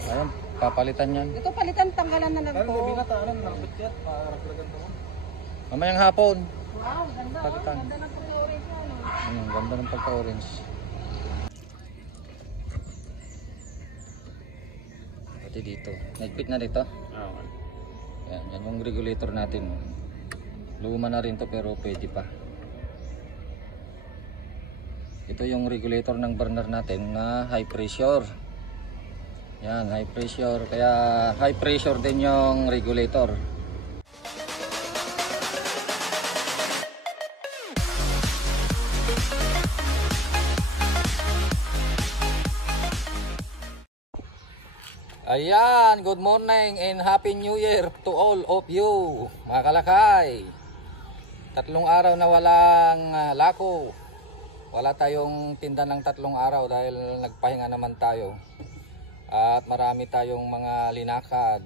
Ayun, papalitan yan. Ito palitan, tanggalan na lang to. Mamayang hapon. Wow, ganda. Palitan. Ganda ng pagka-orange yan. Ganda ng pagka-orange. Pati dito. Nagpit na dito. Yan, yan yung regulator natin. Luma na rin to pero pwede pa. Ito yung regulator ng burner natin na high pressure. Yan, high pressure. Kaya high pressure din yung regulator. Ayan, good morning and Happy New Year to all of you, mga kalakay. 3 araw na walang lako. Wala tayong tinda ng 3 araw dahil nagpahinga naman tayo. At marami tayong mga linakad,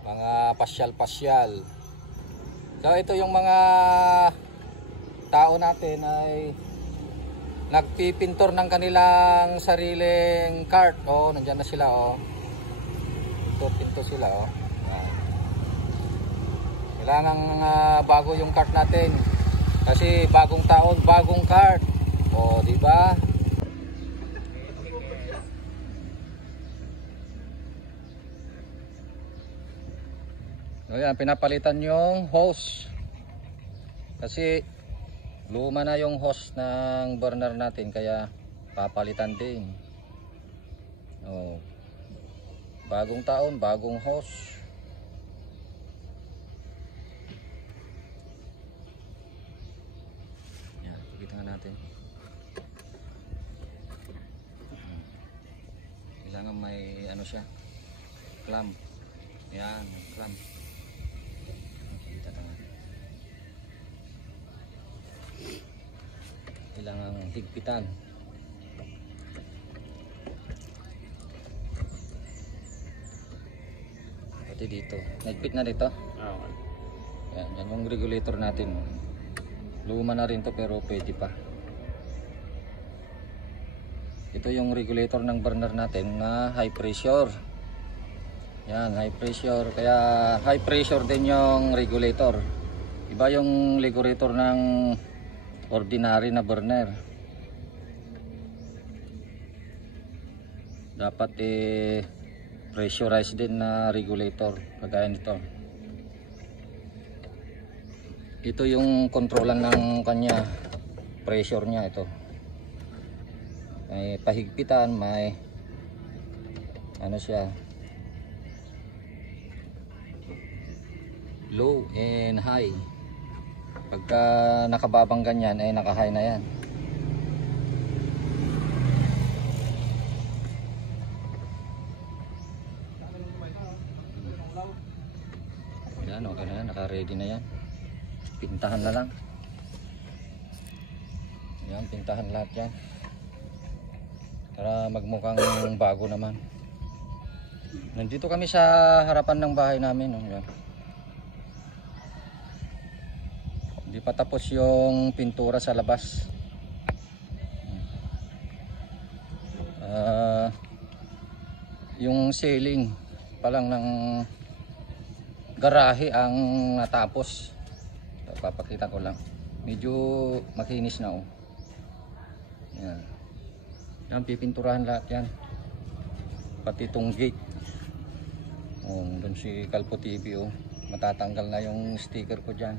mga pasyal-pasyal. So ito yung mga tao natin ay nagpipintor ng kanilang sariling cart. Oh, nandiyan na sila oh. Pinto sila oh. Kailangan bago yung cart natin kasi bagong taon, bagong cart. Oh, di ba? So yan, pinapalitan yung hose. Kasi luma na yung hose ng burner natin kaya papalitan din. Oh. Bagong taon, bagong hose. Yan, pakita nga natin. Kailangan may ano siya, clamp. Yan, clamp. Kita nga. Kailangan higpitan. Pati dito, nagpit na dito. Yan, yan yung regulator natin. Luma na rin to pero pwede pa. Ito yung regulator ng burner natin na high pressure. Yan, high pressure. Kaya high pressure din yung regulator. Iba yung regulator ng ordinary na burner. Dapat pressurized din na regulator kagaya nito. Ito yung kontrolan ng kanya pressure niya. Ito may pahigpitan, may ano siya, low and high. Pagka nakababang ganyan ay naka high na yan. Yan, okay na yan, naka ready na yan. Pintahan na lang. Yan, pintahan lahat yan para magmukhang bago naman. Nandito kami sa harapan ng bahay namin. Yan. Hindi pa tapos yung pintura sa labas. Yung ceiling pa lang ng garahe ang natapos. Papakita ko lang. Medyo makinis na oh. Yan. Yan, pipinturahan lahat yan. Pati itong gate. Oh, doon si Kalpo TV oh. Matatanggal na yung sticker ko dyan.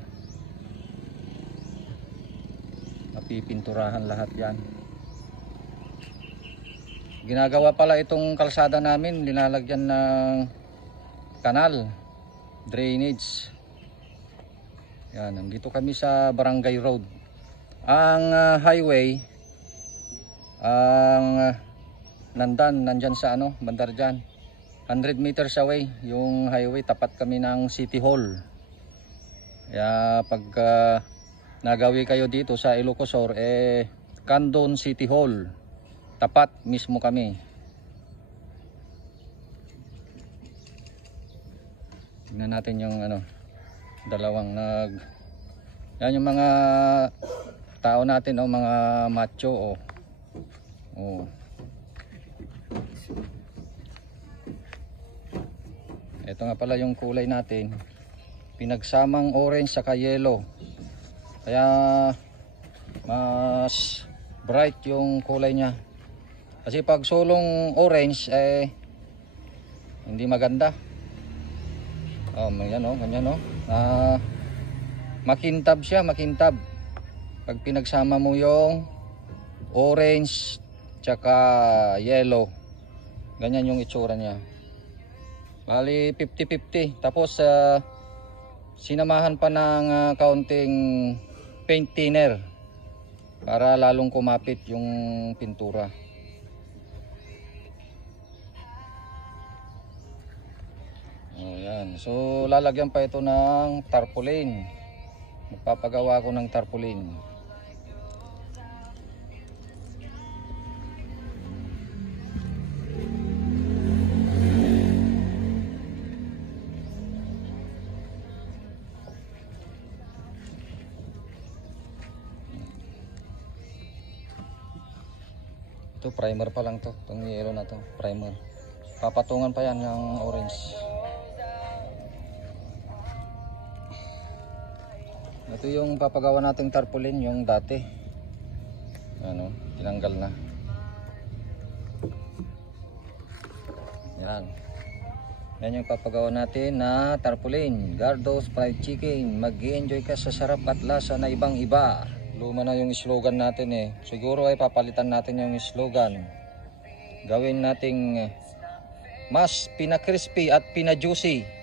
Pipinturahan lahat yan. Ginagawa pala itong kalsada namin, linalagyan ng kanal, drainage. Yan, nandito kami sa Barangay Road. Ang highway, ang nandyan sa ano, bandar dyan. 100 meters away yung highway, tapat kami ng City Hall. Kaya pag nagawi kayo dito sa Ilocosur, Candon City Hall, tapat mismo kami. Tingnan natin yung ano, dalawang yan yung mga tao natin oh, mga macho oh. Oh. Ito nga pala yung kulay natin. Pinagsamang orange sa yellow. Kaya mas bright yung kulay niya. Kasi pag sulong orange hindi maganda. Ganyan ganyan makintab siya, makintab. Pag pinagsama mo yung orange tsaka yellow, ganyan yung itsura niya. Bali 50-50. Tapos sinamahan pa ng kaunting paint thinner para lalong kumapit yung pintura. Ayan. So lalagyan pa ito ng tarpaulin. Magpapagawa ako ng tarpaulin. Ito primer pa lang to. Itong yellow na to, primer. Papatungan pa yan ng orange. Ito yung papagawa nating tarpaulin, yung dati. Tinanggal na. Yan. Yan yung papagawa natin na tarpaulin. Gardo's Fried Chicken. Mag-i-enjoy ka sa sarap at lasa na ibang iba. Luma na yung slogan natin Siguro ay papalitan natin yung slogan. Gawin nating mas pina-crispy at pina-juicy.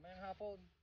Mamayang hapon.